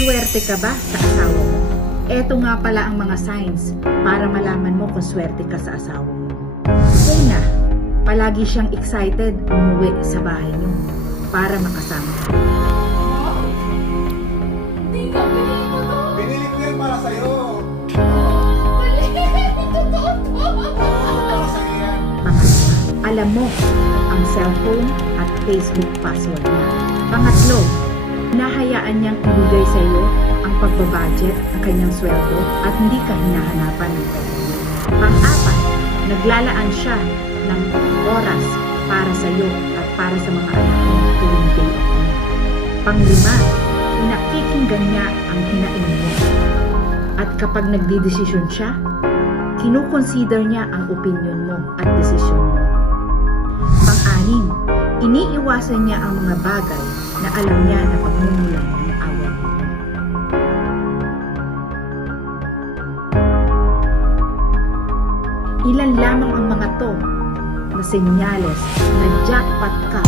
Swerte ka ba sa asawa mo? Eto nga pala ang mga signs para malaman mo kung swerte ka sa asawa mo. Una, palagi siyang excited umuwi sa bahay niyo para makasama ka. Hindi ka, binili mo to. Binili ko yan para sa'yo. Mali, totoo to. Para sa'yo yan. Pangalawa, alam mo ang cellphone at Facebook password niya. Pangatlo, nahayaan niyang ibigay sa iyo ang pagbabudget ng kanyang sweldo at hindi ka hinahanapan ng pera. Pang-apat, naglalaan siya ng oras para sa iyo at para sa mga anak mo tuwing day off mo. Pang-lima, pinakikinggan niya ang hinaing mo. At kapag nagdidesisyon siya, kinukonsider niya ang opinion mo at desisyon mo. Pang-anim, iniiwasan niya ang mga bagay na alam niya na pagmumulan ng away. Ilan lamang ang mga to na senyales na jackpot ka